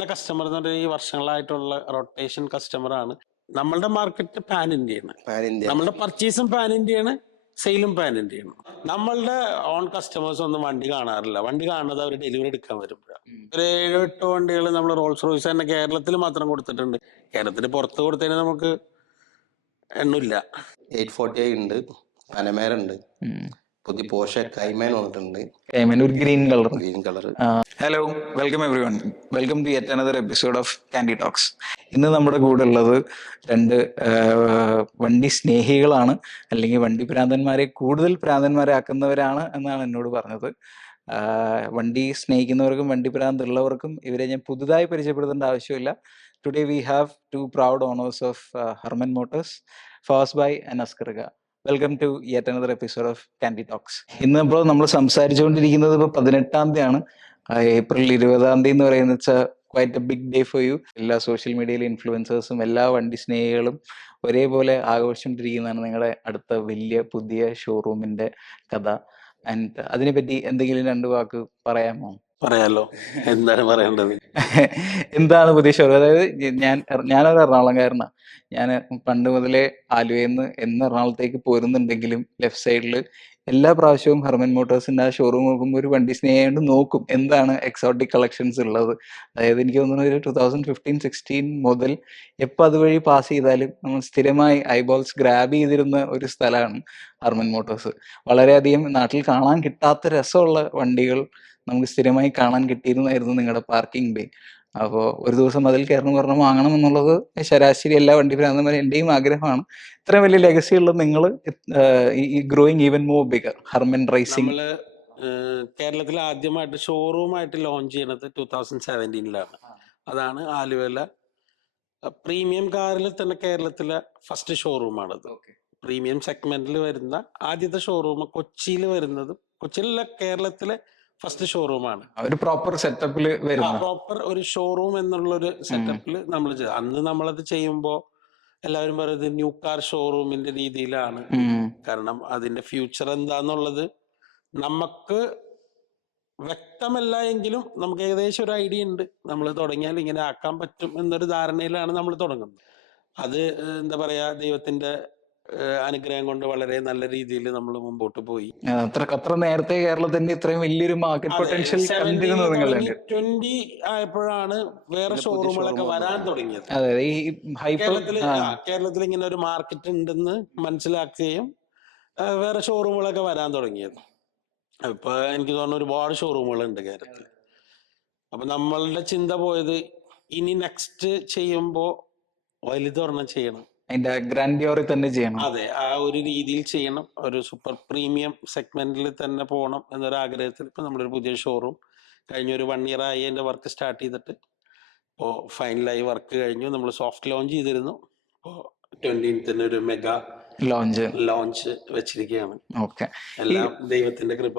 നമ്മളുടെ കസ്റ്റമർ എന്ന് പറഞ്ഞാൽ ഈ വർഷങ്ങളായിട്ടുള്ള റൊട്ടേഷൻ കസ്റ്റമർ ആണ്. നമ്മളുടെ മാർക്കറ്റ് പാൻ ഇന്ത്യയാണ് നമ്മളുടെ പർച്ചേസും പാൻ ഇന്ത്യയാണ് സെയിലും പാൻ ഇന്ത്യയാണ് നമ്മളുടെ ഓൺ കസ്റ്റമേഴ്സ് ഒന്നും വണ്ടി കാണാറില്ല. വണ്ടി കാണുന്നത് അവർ ഡെലിവറി എടുക്കാൻ വരുമ്പോഴാണ് ഒരു ഏഴോ എട്ടോ വണ്ടികൾ നമ്മൾ റോൾസ് റോയ്സ് തന്നെ കേരളത്തിൽ മാത്രം കൊടുത്തിട്ടുണ്ട്. കേരളത്തിന് പുറത്ത് കൊടുത്തതിന് നമുക്ക് എണ്ണില്ല എയ്റ്റ് ഫോർട്ടി ഉണ്ട് പനമേര ഉണ്ട്. പുതിയ പോഷ കൈമേൻ വന്നിട്ടുണ്ട്. ഒരു green colour green colour hello welcome every one welcome to yet another episode of Candy Talks ഇന്ന് നമ്മുടെ കൂടെ ഉള്ളത് രണ്ട് വണ്ടി സ്നേഹികളാണ് അല്ലെങ്കിൽ വണ്ടി പ്രാന്തന്മാരെ കൂടുതൽ പ്രാന്തന്മാരാക്കുന്നവരാണ് എന്നാണ് എന്നോട് പറഞ്ഞത്. വണ്ടി സ്നേഹിക്കുന്നവർക്കും വണ്ടി പ്രാന്ത ഉള്ളവർക്കും ഇവരെ ഞാൻ പുതുതായി പരിചയപ്പെടുത്തേണ്ട ആവശ്യമില്ല. Today we have two proud owners of Harman Motors Fawas by and അസ്കർഗ welcome to yet another episode of Candy Talks ഇന്ന് ഇപ്പോൾ നമ്മൾ സംസാരിച്ചുകൊണ്ടിരിക്കുന്നത് ഇപ്പോൾ പതിനെട്ടാം തീയതിയാണ്. ഏപ്രിൽ ഇരുപതാം തീയതി എന്ന് പറയുന്നത് വെച്ചാൽ quite a big day for you എല്ലാ സോഷ്യൽ മീഡിയയിലെ ഇൻഫ്ലുവൻസേഴ്സും എല്ലാ വണ്ടി സ്നേഹികളും ഒരേപോലെ ആഘോഷിച്ചുകൊണ്ടിരിക്കുന്നതാണ് നിങ്ങളുടെ അടുത്ത വലിയ പുതിയ ഷോറൂമിന്റെ കഥ. ആൻഡ് അതിനെപ്പറ്റി എന്തെങ്കിലും രണ്ട് വാക്ക് പറയാമോ? പറയാലോ? എന്താണ് പറയേണ്ടത്? എന്താണ് പ്രതീക്ഷ അതായത് ഞാൻ ഞാനൊരു എറണാകുളംകാരനാണ് ഞാൻ പണ്ട് മുതലേ ആലുവയിൽ നിന്ന് എന്ന് എറണാകുളത്തേക്ക് പോരുന്നുണ്ടെങ്കിലും ലെഫ്റ്റ് സൈഡിൽ എല്ലാ പ്രാവശ്യവും ഹെർമൻ മോട്ടോഴ്സിന്റെ ആ ഷോറൂം നോക്കുമ്പോൾ ഒരു വണ്ടി സ്നേഹമായിട്ട് നോക്കും എന്താണ് എക്സോട്ടിക് കളക്ഷൻസ് ഉള്ളത്. അതായത് എനിക്ക് തോന്നുന്നു ഒരു ടൂ തൗസൻഡ് ഫിഫ്റ്റീൻ സിക്സ്റ്റീൻ മുതൽ എപ്പോൾ അതുവഴി പാസ് ചെയ്താലും നമ്മൾ സ്ഥിരമായി ഐബോൾസ് ഗ്രാബ് ചെയ്തിരുന്ന ഒരു സ്ഥലമാണ് ഹെർമൻ മോട്ടോഴ്സ്. വളരെയധികം നാട്ടിൽ കാണാൻ കിട്ടാത്ത രസമുള്ള വണ്ടികൾ നമുക്ക് സ്ഥിരമായി കാണാൻ കിട്ടിയിരുന്നായിരുന്നു നിങ്ങളുടെ പാർക്കിംഗ് ബേ. അപ്പോൾ ഒരു ദിവസം അതിൽ കയറണം പറഞ്ഞ് വാങ്ങണം എന്നുള്ളത് ശരാശരി എല്ലാ വണ്ടി ഭ്രാന്തന്മാരും എന്റെയും ആഗ്രഹമാണ്. ഇത്ര വലിയ ലെഗസി ഉള്ള നിങ്ങൾ ഈ growing even more bigger Harman rising കേരളത്തിൽ ആദ്യമായിട്ട് ഷോറൂമായിട്ട് ലോഞ്ച് ചെയ്യണത് ടൂ തൗസൻഡ് സെവന്റീനിലാണ് അതാണ് ആലുവല പ്രീമിയം കാറിൽ തന്നെ കേരളത്തിലെ ഫസ്റ്റ് ഷോറൂമാണത് പ്രീമിയം സെഗ്മെന്റിൽ വരുന്ന ആദ്യത്തെ ഷോറൂം കൊച്ചിയിൽ വരുന്നതും കൊച്ചിയിലല്ല കേരളത്തിലെ ഫസ്റ്റ് ഷോറൂമാണ് ഒരു പ്രോപ്പർ സെറ്റപ്പിൽ പ്രോപ്പർ ഒരു ഷോറൂം എന്നുള്ള ഒരു സെറ്റപ്പിൽ നമ്മൾ അന്ന് നമ്മളത് ചെയ്യുമ്പോൾ എല്ലാവരും പറയുന്നത് ന്യൂ കാർ ഷോറൂമിന്റെ രീതിയിലാണ്. കാരണം അതിന്റെ ഫ്യൂച്ചർ എന്താന്നുള്ളത് നമുക്ക് വ്യക്തമല്ല എങ്കിലും നമുക്ക് ഏകദേശം ഒരു ഐഡിയ ഉണ്ട്. നമ്മൾ തുടങ്ങിയാൽ ഇങ്ങനെ ആക്കാൻ പറ്റും എന്നൊരു ധാരണയിലാണ് നമ്മൾ തുടങ്ങുന്നത്. അത് എന്താ പറയാ ദൈവത്തിന്റെ അനുഗ്രഹം കൊണ്ട് വളരെ നല്ല രീതിയിൽ നമ്മൾ മുമ്പോട്ട് പോയി. അത്ര അത്ര നേരത്തെ കേരളത്തിന്റെ ഇത്രയും വലിയൊരു മാർക്കറ്റ് പൊട്ടൻഷ്യൽ കണ്ടിരുന്നു നിങ്ങൾ ട്വന്റി ആയപ്പോഴാണ് വേറെ ഷോറൂമുകളൊക്കെ വരാൻ തുടങ്ങിയത്. കേരളത്തിൽ കേരളത്തിൽ ഇങ്ങനെ ഒരു മാർക്കറ്റ് ഉണ്ടെന്ന് മനസ്സിലാക്കുകയും വേറെ ഷോറൂമുകളൊക്കെ വരാൻ തുടങ്ങിയത്. ഇപ്പൊ എനിക്ക് തോന്നുന്നു ഒരുപാട് ഷോറൂമുകൾ ഉണ്ട് കേരളത്തിൽ. അപ്പൊ നമ്മളുടെ ചിന്ത പോയത് ഇനി നെക്സ്റ്റ് ചെയ്യുമ്പോ വലുതൊരെണ്ണം ചെയ്യണം. അതിന്റെ ഗ്രാൻഡിയോറിൽ തന്നെ ചെയ്യണം. അതെ ആ ഒരു രീതിയിൽ ചെയ്യണം. ഒരു സൂപ്പർ പ്രീമിയം സെഗ്മെന്റിൽ തന്നെ പോകണം എന്നൊരു ആഗ്രഹത്തിൽ ഇപ്പൊ നമ്മളൊരു പുതിയ ഷോറൂം കഴിഞ്ഞ ഒരു വൺ ഇയർ ആയി എന്റെ വർക്ക് സ്റ്റാർട്ട് ചെയ്തിട്ട്. ഇപ്പോൾ ഫൈനലായി വർക്ക് കഴിഞ്ഞു. നമ്മൾ സോഫ്റ്റ് ലോഞ്ച് ചെയ്തിരുന്നു. ഇപ്പോൾ ട്വന്റീൻത്തിന് ഒരു മെഗാ ലോഞ്ച് ലോഞ്ച് വെച്ചിരിക്കുകയാണ്. ഓക്കെ എല്ലാം ദൈവത്തിന്റെ കൃപ.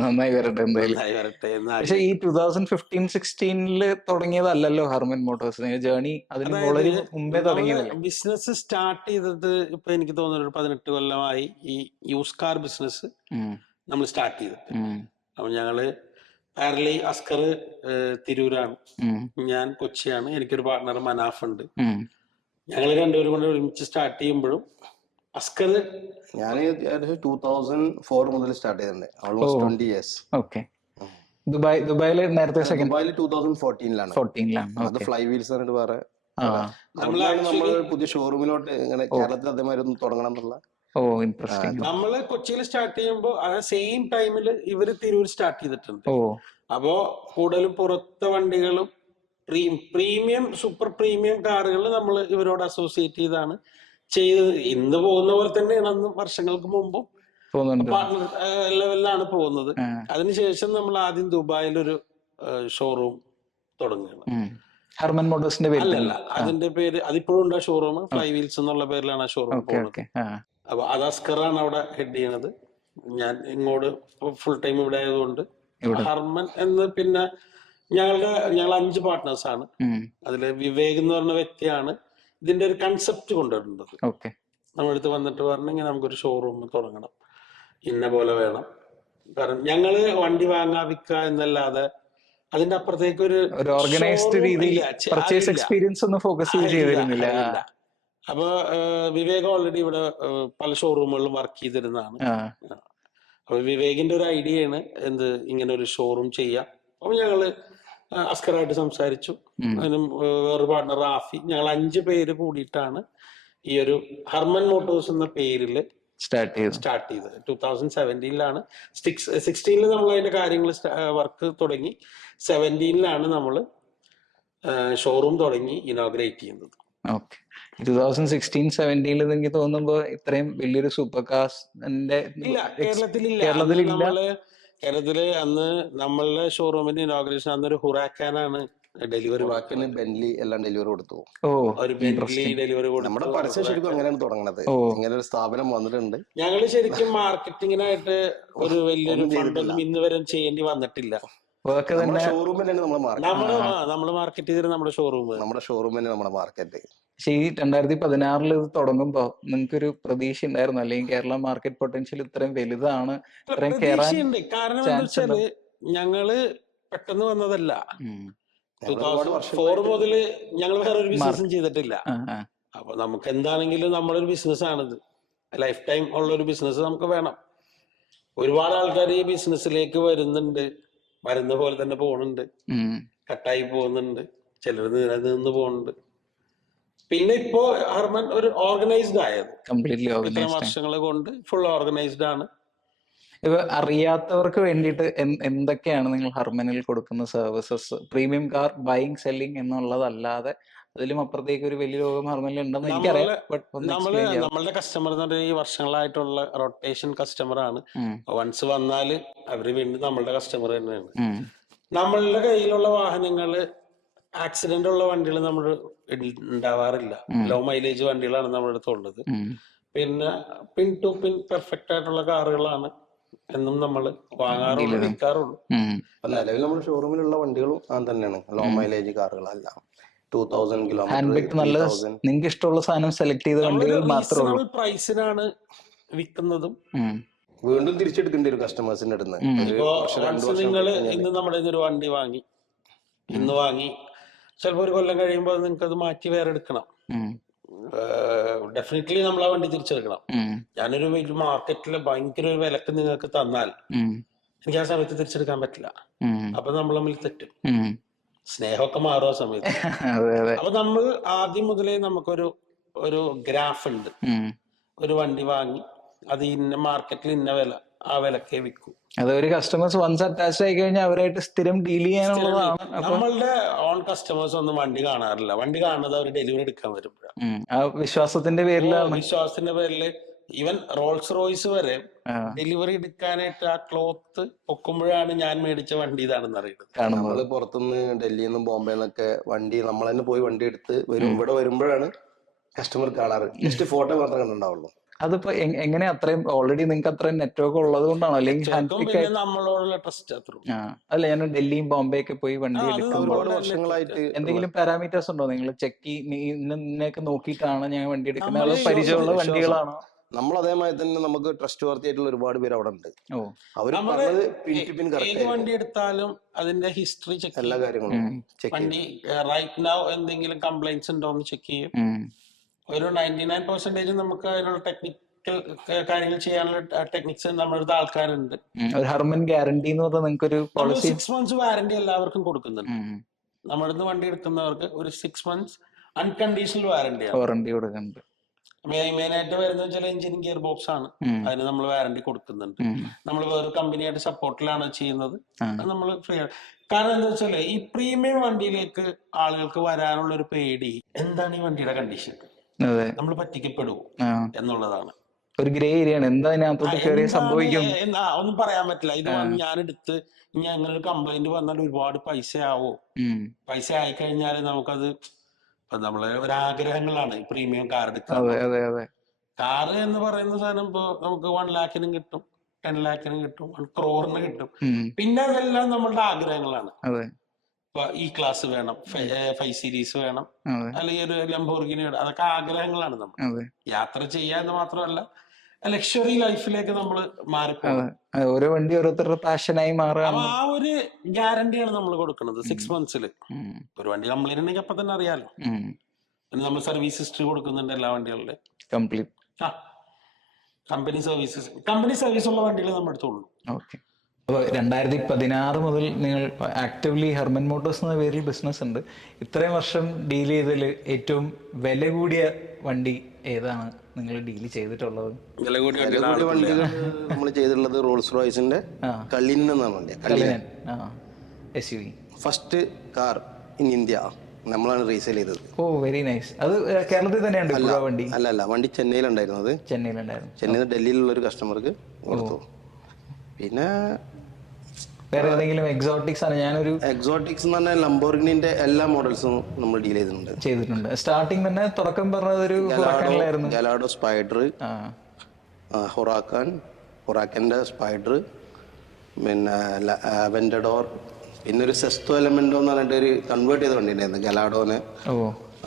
നന്നായി വരട്ടെ എന്തായാലും. പക്ഷെ ഈ ടൂ തൗസൻഡ് ഫിഫ്റ്റീൻ സിക്സ്റ്റീനിൽ തുടങ്ങിയതല്ലല്ലോ ഹർമൻ മോട്ടോഴ്സ് ജേണി അതിന് വളരെ മുമ്പേ തുടങ്ങിയതല്ലേ? ബിസിനസ് സ്റ്റാർട്ട് ചെയ്തത് ഇപ്പൊ എനിക്ക് തോന്നുന്നു ഒരു പതിനെട്ട് കൊല്ലമായി ഈ യൂസ് കാർ ബിസിനസ് നമ്മൾ സ്റ്റാർട്ട് ചെയ്തത്. അപ്പൊ ഞങ്ങൾ പാരലി അസ്കർ തിരൂരാണ്. ഞാൻ കൊച്ചിയാണ്. എനിക്കൊരു പാർട്ണർ മനാഫ് ഉണ്ട്. ഞങ്ങൾ രണ്ടുപേരും കൂടെ ഒരുമിച്ച് സ്റ്റാർട്ട് ചെയ്യുമ്പോഴും അസ്കർ ഞാൻ ടൂ തൗസൻഡ് ഫോർ മുതൽ സ്റ്റാർട്ട് ചെയ്തിട്ടുണ്ട്. Almost. Twenty years okay Dubai ദുബായിൽ നേരത്തെ സെക്കൻഡ് ദുബായിൽ ടൂ തൗസൻഡ് ഫോർട്ടീനിലാണ് ഫോർട്ടീനിലാണ് അത് ഫ്ലൈ വീൽസ് എന്നിട്ട് വേറെ നമ്മൾ നമ്മൾ പുതിയ ഷോറൂമിലോട്ട് ഇങ്ങനെ കേരളത്തിൽ അതേമാതിരി ഒന്ന് തുടങ്ങണം എന്നുള്ള ഓ ഇൻട്രസ്റ്റിംഗ് നമ്മൾ കൊച്ചിയിൽ സ്റ്റാർട്ട് ചെയ്യുമ്പോൾ ആ സെയിം ടൈമിൽ ഇവർ തിരൂർ സ്റ്റാർട്ട് ചെയ്തിട്ടുണ്ട്. ഓ. അപ്പോ കൂടുതലും പുറത്തെ വണ്ടികളും പ്രീമിയം സൂപ്പർ പ്രീമിയം കാറുകൾ നമ്മൾ ഇവരോട് അസോസിയേറ്റ് ചെയ്താണ്. ചെയ്തത് ഇന്ന് പോകുന്ന പോലെ തന്നെയാണ് അന്ന് വർഷങ്ങൾക്ക് മുമ്പും. പാർട്ണർ ലെവലിലാണ് പോകുന്നത്. അതിനുശേഷം നമ്മൾ ആദ്യം ദുബായിൽ ഒരു ഷോറൂം തുടങ്ങുകയാണ്. ഹെർമൻ മോട്ടോഴ്സിന്റെ പേര് അല്ലല്ല അതിന്റെ പേര് അതിപ്പോഴും ഉണ്ട് ആ ഷോറൂം ഫ്ലൈ വീൽസ് എന്നുള്ള പേരിലാണ് ആ ഷോറൂം പോകുന്നത്. അപ്പൊ അത് അസ്കറാണ് അവിടെ ഹെഡ് ചെയ്യണത്. ഞാൻ ഇങ്ങോട്ട് ഫുൾ ടൈം ഇവിടെ ആയതുകൊണ്ട് ഹർമൻ എന്ന് പിന്നെ ഞങ്ങളുടെ ഞങ്ങൾ അഞ്ച് പാർട്ട്നേഴ്സ് ആണ്. ഉം, അതിൽ വിവേക് എന്ന് പറഞ്ഞ വ്യക്തിയാണ്. ഇതിന്റെ ഒരു കൺസെപ്റ്റ് കൊണ്ടുവരേണ്ടത് നമ്മുടെ വന്നിട്ട് പറഞ്ഞു ഇങ്ങനെ നമുക്കൊരു ഷോറൂം തുടങ്ങണം. ഇന്ന പോലെ വേണം. കാരണം ഞങ്ങൾ വണ്ടി വാങ്ങാ വിൽക്കുക എന്നല്ലാതെ അതിന്റെ അപ്പുറത്തേക്ക് ഒരു ഓർഗനൈസ്ഡ് രീതിയിൽ പർച്ചേസ് എക്സ്പീരിയൻസ് ഒന്ന് ഫോക്കസ് ചെയ്തിരുന്നില്ല. അപ്പൊ വിവേക് ഓൾറെഡി ഇവിടെ പല ഷോറൂമുകളിലും വർക്ക് ചെയ്തിരുന്നതാണ്. അപ്പൊ വിവേകിന്റെ ഒരു ഐഡിയ ആണ് എന്ത് ഇങ്ങനെ ഒരു ഷോറൂം ചെയ്യാം. അപ്പൊ ഞങ്ങൾ അസ്കറായിട്ട് സംസാരിച്ചു. അതിനും പാർട്ണർ റാഫി. ഞങ്ങൾ അഞ്ച് പേര് കൂടിയിട്ടാണ് ഈ ഒരു ഹർമൻ മോട്ടോഴ്സ് എന്ന പേരിൽ സ്റ്റാർട്ട് ചെയ്തു സ്റ്റാർട്ട് ചെയ്തത്. ടൂ തൗസൻഡ് സെവന്റീനിലാണ് സിക്സ് സിക്സ്റ്റീനിൽ നമ്മൾ അതിന്റെ കാര്യങ്ങൾ വർക്ക് തുടങ്ങി. സെവന്റീനിലാണ് നമ്മൾ ഷോറൂം തുടങ്ങി ഇനോഗ്രേറ്റ് ചെയ്യുന്നത്. ഓക്കെ. ടൂ തൗസൻഡ് സിക്സ്റ്റീൻ സെവന്റീനിൽ എനിക്ക് തോന്നുമ്പോൾ ഇത്രയും വലിയൊരു സൂപ്പർ കേരളത്തിൽ ഇല്ല കേരളത്തിലില്ല. കേരളത്തിലില്ല. അന്ന് കേരളത്തിൽ അന്ന് നമ്മളുടെ ഷോറൂമിന്റെ ഇനോഗ്രേഷൻ അന്നൊരു ഹുറാക്കാനാണ് ഡെലിവറി വാക്കിന് ബെന്റ്ലി എല്ലാം ഡെലിവറി കൊടുത്തു. ഓ ഒരു ബെന്റ്ലി ഡെലിവറി ഡെലിവറി നമ്മുടെ കൊടുത്തു പരസ്യം ശരിക്കും അങ്ങനെയാണ് തുടങ്ങുന്നത്. ഇങ്ങനെ ഒരു സ്ഥാപനം വന്നിട്ടുണ്ട്. ഞങ്ങൾ ശരിക്കും മാർക്കറ്റിങ്ങിനായിട്ട് ഒരു വലിയൊരു ഫണ്ടൊന്നും ഇന്ന് വരെ ചെയ്യേണ്ടി വന്നിട്ടില്ല. വർക്ക് നമ്മുടെ തന്നെ ഷോറൂം തന്നെയാണ് നമ്മുടെ മാർക്കറ്റ് നമ്മൾ നമ്മൾ മാർക്കറ്റ് ചെയ്തിട്ട് നമ്മുടെ ഷോറൂം നമ്മുടെ ഷോറൂം തന്നെ നമ്മുടെ മാർക്കറ്റ് പക്ഷേ ഈ രണ്ടായിരത്തി പതിനാറിൽ ഇത് തുടങ്ങുമ്പോ നിങ്ങൾക്കൊരു പ്രതീക്ഷ ഉണ്ടായിരുന്നു അല്ലെങ്കിൽ കേരള മാർക്കറ്റ് പൊട്ടൻഷ്യൽ ഇത്രയും വലുതാണ് ഇത്രയും കേറാൻ കാരണം എന്താ chance വെച്ചാൽ ഞങ്ങൾ പെട്ടെന്ന് വന്നതല്ല. ടൂ തൗസൻഡ് ഫോർ മുതൽ ഞങ്ങൾ വേറെ ഒരു ബിസിനസ്സും ചെയ്തിട്ടില്ല. ആ, ആ. അപ്പൊ നമുക്ക് എന്താണെങ്കിലും നമ്മളൊരു ബിസിനസ് ആണിത്. ലൈഫ് ടൈം ഉള്ള ഒരു ബിസിനസ് നമുക്ക് വേണം. ഒരുപാട് ആൾക്കാർ ഈ ബിസിനസ്സിലേക്ക് വരുന്നുണ്ട്. വരുന്ന പോലെ തന്നെ പോകുന്നുണ്ട് ഉം. കട്ടായി പോകുന്നുണ്ട്. ചിലർ നിന്ന് പോകുന്നുണ്ട് പിന്നെ ഇപ്പോ ഹർമൻ ഒരു ഓർഗനൈസ്ഡ് ആയത്. കംപ്ലീറ്റ്ലി ഓർഗനൈസ്ഡ് വർഷങ്ങൾ കൊണ്ട് ഫുൾ ഓർഗനൈസ്ഡ് ആണ്. ഇപ്പൊ അറിയാത്തവർക്ക് വേണ്ടിയിട്ട് എന്തൊക്കെയാണ് നിങ്ങൾ ഹർമനിൽ കൊടുക്കുന്ന services premium car buying selling എന്നുള്ളതല്ലാതെ അതിലും അപ്പുറത്തേക്ക് ഒരു വലിയ ലോകം ഹർമനിൽ ഉണ്ടെന്ന് എനിക്കറിയാം. നമ്മൾ? നമ്മളുടെ കസ്റ്റമർ എന്ന് പറഞ്ഞാൽ ഈ വർഷങ്ങളായിട്ടുള്ള റൊട്ടേഷൻ കസ്റ്റമർ ആണ്. വൺസ് വന്നാൽ അവർ വീണ്ടും നമ്മളുടെ കസ്റ്റമർ തന്നെയാണ്. നമ്മളുടെ കയ്യിലുള്ള വാഹനങ്ങൾ ആക്സിഡന്റ് ഉള്ള വണ്ടികൾ നമ്മൾ ഉണ്ടാവാറില്ല ലോ മൈലേജ് വണ്ടികളാണ് നമ്മുടെ അടുത്തുള്ളത് പിന്നെ പിൻ ടു പിൻ പെർഫെക്റ്റ് ആയിട്ടുള്ള കാറുകളാണ് എന്നും നമ്മൾ വാങ്ങാറുള്ളൂ. വിൽക്കാറുള്ളൂ. നിലവിൽ നമ്മുടെ ഷോറൂമിലുള്ള വണ്ടികളും അങ്ങനെ തന്നെയാണ്. ലോ മൈലേജ് കാറുകളെല്ലാം. ടൂ തൗസൻഡ് കിലോമീറ്റർ നല്ല നിങ്ങൾക്ക് ഇഷ്ടമുള്ള സാധനം സെലക്ട് ചെയ്ത വണ്ടികൾ മാത്രമേ ഉള്ളൂ. പ്രൈസിനാണ് വിൽക്കുന്നതും. വീണ്ടും തിരിച്ചെടുക്കേണ്ടി വരും കസ്റ്റമേഴ്സിന്റെ അടുത്ത് നിങ്ങൾ ഇന്ന് നമ്മുടെ ഒരു വണ്ടി വാങ്ങി. ഇന്ന് വാങ്ങി. ചിലപ്പോ ഒരു കൊല്ലം കഴിയുമ്പോൾ നിങ്ങൾക്ക് അത് മാറ്റി വേറെ എടുക്കണം. ഡെഫിനറ്റ്ലി നമ്മൾ ആ വണ്ടി തിരിച്ചെടുക്കണം. ഞാനൊരു വലിയ മാർക്കറ്റിൽ ഭയങ്കര ഒരു വിലക്ക് നിങ്ങൾക്ക് തന്നാൽ എനിക്ക് ആ സമയത്ത് തിരിച്ചെടുക്കാൻ പറ്റില്ല. അപ്പൊ നമ്മൾ തമ്മിൽ തെറ്റും. സ്നേഹമൊക്കെ മാറും ആ സമയത്ത്. അപ്പൊ നമ്മൾ ആദ്യം മുതലേ നമുക്കൊരു ഒരു ഗ്രാഫ് ഉണ്ട് ഒരു വണ്ടി വാങ്ങി അത് ഇന്ന മാർക്കറ്റിൽ ഇന്ന വില. ആ വിലക്കേ വിൽക്കൂ. അത് ഒരു കസ്റ്റമേഴ്സ് വൺസ് അറ്റാച്ച് ആയി കഴിഞ്ഞാൽ അവരായിട്ട് സ്ഥിരം ഡീൽ ചെയ്യാനുള്ളതാണ്. നമ്മളുടെ ഓൺ കസ്റ്റമേഴ്സ് ഒന്നും വണ്ടി കാണാറില്ല. വണ്ടി കാണുന്നത് അവർ ഡെലിവറി എടുക്കാൻ വരുമ്പോഴാണ് ആ വിശ്വാസത്തിന്റെ പേരിൽ വിശ്വാസത്തിന്റെ പേരിൽ ഈവൻ റോൾസ് റോയ്സ് വരെ ഡെലിവറി എടുക്കാനായിട്ട് ആ ക്ലോത്ത് പൊക്കുമ്പോഴാണ് ഞാൻ മേടിച്ച വണ്ടി ഇതാണെന്ന് അറിയുന്നത്. നമ്മൾ നമ്മൾ പുറത്തുനിന്ന് ഡൽഹിയിൽ നിന്നും ബോംബെ നിന്നൊക്കെ വണ്ടി നമ്മൾ തന്നെ പോയി വണ്ടി എടുത്ത് വരും. ഇവിടെ വരുമ്പോഴാണ് കസ്റ്റമർ കാണാറ്. ജസ്റ്റ് ഫോട്ടോ മാത്രമേ കണ്ടിട്ടുണ്ടാവുള്ളൂ. അതിപ്പോ എങ്- എങ്ങനെ അത്രയും ഓൾറെഡി നിങ്ങൾക്ക് അത്രയും നെറ്റ്വർക്ക് ഉള്ളത് കൊണ്ടാണോ? അല്ലെങ്കിൽ നമ്മളോടുള്ള ട്രസ്റ്റ് അല്ല ഞാൻ ഡൽഹിയും ബോംബെ ഒക്കെ പോയി വണ്ടി എടുക്കുമ്പോഴായിട്ട് ഒരുപാട് വർഷങ്ങളായിട്ട് എന്തെങ്കിലും പാരാമീറ്റേഴ്സ് ഉണ്ടോ? നിങ്ങൾ ചെക്ക് നിന്നൊക്കെ നോക്കിയിട്ടാണ് ഞാൻ വണ്ടി എടുക്കുന്നത്? അതോ പരിചയമുള്ള വണ്ടികളാണോ? നമ്മൾ അതേമാതിരി തന്നെ നമുക്ക് ട്രസ്റ്റ് വർത്തി ആയിട്ടുള്ള ഒരുപാട് പേര് അവിടെ ഉണ്ട്. അവർ പറഞ്ഞത് പിൻ ടു പിൻ ഏത് കറക്റ്റ് വണ്ടി എടുത്താലും അതിന്റെ ഹിസ്റ്ററി ചെക്ക് എല്ലാ കാര്യങ്ങളും ചെക്ക് വണ്ടി റൈറ്റ് നൗ എന്തെങ്കിലും കംപ്ലൈന്റ്സ് ഉണ്ടോ എന്ന് ചെക്ക് ചെയ്യും ഒരു നയന്റി നയൻ പെർസെന്റേജ് നമുക്ക് അതിനുള്ള ടെക്നിക്കൽ കാര്യങ്ങൾ ചെയ്യാനുള്ള ടെക്നിക്സ് നമ്മളടുത്ത് ആൾക്കാരുണ്ട്. ഒരു ഹർമൻ ഗ്യാരണ്ടി എന്ന് പറഞ്ഞാൽ നിങ്ങൾക്ക് ഒരു പോളിസി സിക്സ് മന്ത്സ് വാറണ്ടി എല്ലാവർക്കും കൊടുക്കുന്നുണ്ട്. നമ്മളിന്ന് വണ്ടി എടുക്കുന്നവർക്ക് ഒരു six months unconditional warranty warranty കൊടുക്കുന്നുണ്ട്. മെയിൻ ആയിട്ട് വരുന്ന വെച്ചാൽ എഞ്ചിൻ ഗിയർ ബോക്സ് ആണ്. അതിന് നമ്മൾ വാറണ്ടി കൊടുക്കുന്നുണ്ട്. നമ്മൾ വേറെ കമ്പനിയായിട്ട് സപ്പോർട്ടിലാണ് ചെയ്യുന്നത്. നമ്മൾ ഫ്രീ ആണ്. കാരണം എന്താ വെച്ചാൽ ഈ പ്രീമിയം വണ്ടിയിലേക്ക് ആളുകൾക്ക് വരാനുള്ള ഒരു പേടി എന്താണ് ഈ വണ്ടിയുടെ കണ്ടീഷൻ നമ്മൾ പറ്റിക്കപ്പെടുവോ എന്നുള്ളതാണ്. ഒരു ഗ്രേ ഏരിയ ആണ് എന്താ അതിനകത്തോട്ട് ആ, കയറിയ സംഭവിക്കും? എന്ന് ഒന്നും പറയാൻ പറ്റില്ല. ഇത് ഞാൻ എടുത്ത് ഇനി അങ്ങനെ ഒരു കംപ്ലൈന്റ് വന്നാൽ ഒരുപാട് പൈസ ആവോ പൈസ പൈസ ആയിക്കഴിഞ്ഞാൽ നമുക്കത് നമ്മളെ ഒരാഗ്രഹങ്ങളാണ്. പ്രീമിയം കാർ അതെ കാറ് എന്ന് പറയുന്ന സാധനം ഇപ്പൊ നമുക്ക് വൺ ലാഖിനും കിട്ടും ടെൻ ലാഖിനും കിട്ടും വൺ ക്രോറിന് കിട്ടും. പിന്നെ അതെല്ലാം നമ്മളുടെ ആഗ്രഹങ്ങളാണ്. ഈ ക്ലാസ് വേണം ഫൈവ് സീരീസ് വേണം അല്ലെങ്കിൽ ഒരു ലംബോർഗിനി വേണം അതൊക്കെ ആഗ്രഹങ്ങളാണ് നമ്മൾ യാത്ര ചെയ്യാന്ന് മാത്രമല്ല ലക്ഷറി ലൈഫിലേക്ക് നമ്മൾ മാറിപ്പോകും. ഓരോ വണ്ടി ഓരോരുത്തരുടെ പാഷനായി അപ്പൊ ആ ഒരു ഗ്യാരണ്ടിയാണ് നമ്മൾ കൊടുക്കുന്നത് സിക്സ് മന്ത്സിൽ ഒരു വണ്ടി കംപ്ലൈന്റ് ഉണ്ടെങ്കിൽ അപ്പൊ തന്നെ അറിയാലോ. പിന്നെ നമ്മൾ സർവീസ് ഹിസ്റ്ററി കൊടുക്കുന്നുണ്ട് എല്ലാ വണ്ടികളുടെ. കംപ്ലീറ്റ് ആ കമ്പനി സർവീസസ് കമ്പനി സർവീസ് ഉള്ള വണ്ടികൾ നമ്മൾ എടുത്തോളൂ. ഓക്കെ അപ്പോൾ രണ്ടായിരത്തി പതിനാറ് മുതൽ നിങ്ങൾ ആക്റ്റീവ്ലി ഹെർമൻ മോട്ടോഴ്സ് എന്ന പേരിൽ ബിസിനസ് ഉണ്ട്. ഇത്രയും വർഷം ഡീൽ ചെയ്തതിൽ ഏറ്റവും വില കൂടിയ വണ്ടി ഏതാണ് നിങ്ങൾ ഡീൽ ചെയ്തിട്ടുള്ളത്? വില കൂടിയ വണ്ടികൾ നമ്മൾ ചെയ്തിട്ടുള്ളത് Rolls റോയ്സിന്റെ S U first car in India നമ്മളാണ് റീസെയിൽ ചെയ്തത്. ഓ വെരി നൈസ് അത് കേരളത്തിൽ തന്നെയാണ് ആ വണ്ടി? അല്ല അല്ല. വണ്ടി ചെന്നൈയിലുണ്ടായിരുന്നത്. ചെന്നൈയിലുണ്ടായിരുന്നു. ചെന്നൈയിൽ നിന്ന് ഡൽഹിയിലുള്ള ഒരു കസ്റ്റമർക്ക് കൊടുത്തു. പിന്നെ വേറെ ഏതെങ്കിലും എക്സോട്ടിക്സ് ആണ് ഞാനൊരു എക്സോട്ടിക്സ് എന്ന് പറഞ്ഞാൽ ലംബോർഗിനിന്റെ എല്ലാ മോഡൽസും നമ്മൾ ഡീൽ ചെയ്തിട്ടുണ്ട്. ചെയ്തിട്ടുണ്ട്. സ്റ്റാർട്ടിങ് തന്നെ തുടക്കം പറഞ്ഞത് ഒരു ഹുറാക്കനിലായിരുന്നു ഗലാഡോ സ്പൈഡർ ഹൊറാക്കാൻ ഹൊറാക്കന്റെ സ്പൈഡർ പിന്നെ വെൻഡഡോർ പിന്നെ ഒരു സെസ്റ്റോ എലമെന്റോ എന്ന് പറഞ്ഞിട്ട് ഒരു കൺവേർട്ട് ചെയ്ത വണ്ടി ഉണ്ടായിരുന്നു ഗലാഡോനെ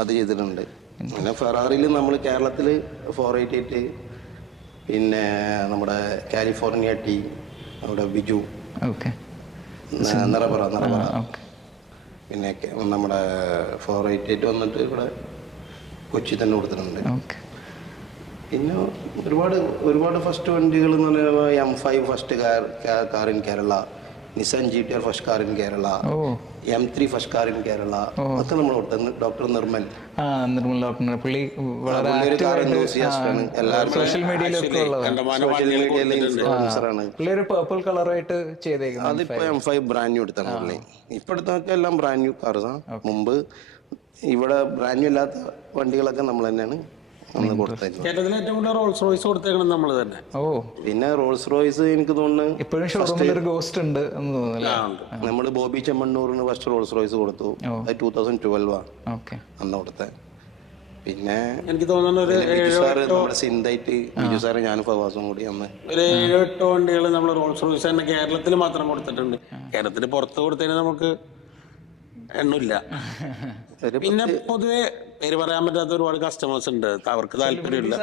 അത് ചെയ്തിട്ടുണ്ട്. പിന്നെ ഫെറാറിയിൽ നമ്മൾ കേരളത്തിൽ ഫോർ എയ്റ്റ് എയ്റ്റ് പിന്നെ നമ്മുടെ കാലിഫോർണിയ ടീ നമ്മുടെ ബിജു ഓക്കെ നിറപറ നിറപറ പിന്നെ നമ്മുടെ ഫോർ എയ്റ്റ് എയ്റ്റ് വന്നിട്ട് ഇവിടെ കൊച്ചി തന്നെ കൊടുത്തിട്ടുണ്ട്. പിന്നെ ഒരുപാട് ഒരുപാട് ഫസ്റ്റ് വണ്ടികൾ എന്ന് പറയുമ്പോൾ M five first car car in Kerala Nissan G T R first car in Kerala M three first in Kerala ഒക്കെ നമ്മൾ ഡോക്ടർ നിർമ്മൽ. നിർമ്മൽ ഡോക്ടർ പുള്ളി വളരെ ഒരു കാർ enthusiast സോഷ്യൽ മീഡിയയിലൊക്കെ പുള്ളി ഒരു പേർപ്പിൾ കളറായിട്ട് ചെയ്തേക്കുന്നത് അതിപ്പോ എം ഫൈവ് ബ്രാൻഡ് ന്യൂ എടുത്താണ് പുള്ളി. ഇപ്പൊ എടുത്തൊക്കെ എല്ലാം ബ്രാൻഡ് ന്യൂ കാർസാണ് മുമ്പ് ഇവിടെ ബ്രാൻഡ് ന്യൂ ഇല്ലാത്ത വണ്ടികളൊക്കെ നമ്മൾ തന്നെയാണ് അന്ന് കൊടുത്തായിരുന്നു കേരളത്തിൽ ഏറ്റവും കൂടുതൽ റോൾസ് റോയ്സ് കൊടുത്തേക്കണം നമ്മൾ തന്നെ. ഓ. പിന്നെ റോൾസ് റോയ്സ് എനിക്ക് തോന്നുന്നു ഇപ്പോഴും ഷോറൂമിൽ ഒരു ഗോസ്റ്റ് ഉണ്ട് എന്ന്. നമ്മൾ ബോബി ചെമ്മണ്ണൂറിന് ഫസ്റ്റ് റോൾസ് റോയ്സ് കൊടുത്തു. അത് ടൂ തൗസൻഡ് ട്വൽവാ ഓക്കെ. അന്ന് കൊടുത്തെ. പിന്നെ എനിക്ക് തോന്നുന്നു സിന്തായിട്ട് ബിജു സാറ് ഞാനും ഫവാസും കൂടി അന്ന്. ഒരു ഏഴോ എട്ടോ വണ്ടികൾ നമ്മൾ റോൾസ് റോയ്സ് തന്നെ കേരളത്തിൽ മാത്രം കൊടുത്തിട്ടുണ്ട്. കേരളത്തിൽ പുറത്ത് കൊടുത്തതിന് നമുക്ക് എണ്ണില്ല പിന്നെ പൊതുവെ പേര് പറയാൻ പറ്റാത്ത ഒരുപാട് കസ്റ്റമേഴ്സ് ഉണ്ട്. അവർക്ക് താല്പര്യമില്ല.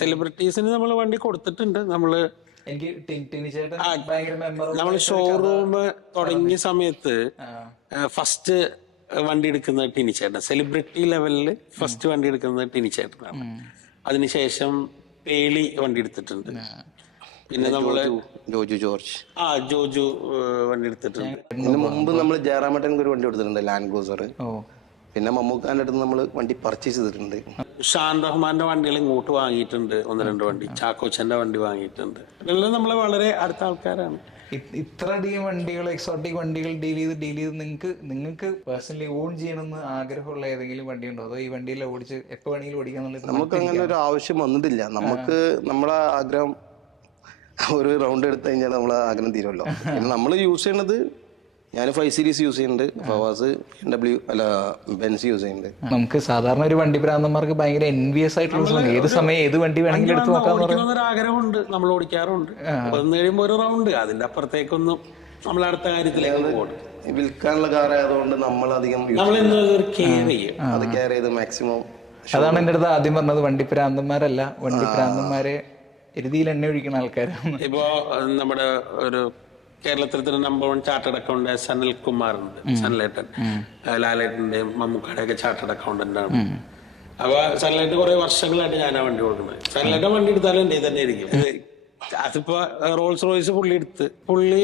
സെലിബ്രിറ്റീസിന് നമ്മൾ വണ്ടി? കൊടുത്തിട്ടുണ്ട്. നമ്മൾ എനിക്ക് ടിനി ചേട്ടൻ ഭയങ്കര മെമ്മർ നമ്മൾ ഷോറൂം തുടങ്ങിയ സമയത്ത് ഫസ്റ്റ് വണ്ടി എടുക്കുന്നത് ടിനിച്ചേട്ടൻ സെലിബ്രിറ്റി ലെവലിൽ ഫസ്റ്റ് വണ്ടി എടുക്കുന്നത് ടിനിച്ചേട്ടനാണ് അതിനുശേഷം പേളി വണ്ടി എടുത്തിട്ടുണ്ട്. പിന്നെ നമ്മൾ ജോജു ജോർജ്. ആ ജോജു വണ്ടി എടുത്തിട്ടുണ്ട്. ഇതിന് മുമ്പ് നമ്മൾ ജയറാമേട്ടൻ ഒരു വണ്ടി എടുത്തിട്ടുണ്ട് ലാൻഡ് ക്രൂസർ ഓ. പിന്നെ മമ്മൂക്കാന്റെ അടുത്ത് നമ്മൾ വണ്ടി പർച്ചേസ് ചെയ്തിട്ടുണ്ട്. ഷാൻ റഹ്മാന്റെ വണ്ടികൾ ഇങ്ങോട്ട് വാങ്ങിയിട്ടുണ്ട് ഒന്ന് രണ്ട് വണ്ടി. ചാക്കോച്ചന്റെ വണ്ടി വാങ്ങിയിട്ടുണ്ട്. ഇതെല്ലാം നമ്മളെ വളരെ അടുത്ത ആൾക്കാരാണ്. ഇത്ര ഇത്രയധികം വണ്ടികൾ എക്സോട്ടിക് വണ്ടികൾ ഡീൽ ചെയ്ത് ഡീൽ ചെയ്ത് നിങ്ങൾക്ക് നിങ്ങൾക്ക് പേഴ്സണലി ഓൺ ചെയ്യണമെന്ന് ആഗ്രഹമുള്ള ഏതെങ്കിലും വണ്ടി ഉണ്ടോ അതോ ഈ വണ്ടിയിൽ ഓടിച്ച് എപ്പോ വേണമെങ്കിലും ഓടിക്കാൻ നമുക്ക് അങ്ങനെ ഒരു ആവശ്യം വന്നിട്ടില്ല. നമുക്ക് നമ്മളെ ആഗ്രഹം ഒരു റൗണ്ട് എടുത്തു കഴിഞ്ഞാൽ നമ്മളെ ആഗ്രഹം തീരുമല്ലോ. പിന്നെ നമ്മൾ യൂസ് ചെയ്യണത് ഞാൻ ഫൈവ് സീരീസ് യൂസ് ചെയ്യുന്നുണ്ട്. ഫവാസ് ഡബ്ല്യു അല്ല ബെൻസ് യൂസ് ചെയ്യുന്നുണ്ട്. നമുക്ക് സാധാരണ ഒരു വണ്ടി ഭ്രാന്തന്മാർക്ക് ഭയങ്കര എൻവിയസ് ആയിട്ടുള്ള. ഏത് സമയം ഏത് വണ്ടി വേണമെങ്കിലും എടുത്ത് നോക്കാൻ ആഗ്രഹമുണ്ട് നമ്മൾ ഓടിക്കാറുണ്ട്. വന്നു കഴിയുമ്പോൾ ഒരു റൗണ്ട് അതിന്റെ അപ്പുറത്തേക്കൊന്നും നമ്മൾ അടുത്ത കാര്യത്തിലേക്ക് പോകും വിൽക്കാനുള്ള കാർ ആയതുകൊണ്ട് നമ്മൾ അധികം നമ്മൾ കെയർ ചെയ്യും. അത് കെയർ ചെയ്ത് മാക്സിമം അതാണ് എന്റെ അടുത്ത് ആദ്യം പറഞ്ഞത്. വണ്ടി ഭ്രാന്തന്മാരല്ല. വണ്ടി ഭ്രാന്തന്മാരെ എരുതിയിൽ എണ്ണ ഒഴിക്കുന്ന ആൾക്കാരാണ്. ഇപ്പോ നമ്മുടെ ഒരു കേരളത്തിൽ തന്നെ number one chartered account Sanal കുമാറുണ്ട്. സനലേട്ടൻ. ലാലേട്ടന്റെ ലാലേട്ടന്റെയും മമ്മൂക്കയുടെ ഒക്കെ ചാർട്ടേഡ് അക്കൗണ്ടന്റ് ആണ്. അപ്പൊ സനലേട്ട് കുറെ വർഷങ്ങളായിട്ട് ഞാനാ വണ്ടി കൊടുക്കുന്നത് സനലേട്ടൻ വണ്ടി എടുത്താലും എന്റെ തന്നെ ഇരിക്കും അതിപ്പോ റോൾസ് റോയ്സ് പുള്ളി എടുത്ത് പുള്ളി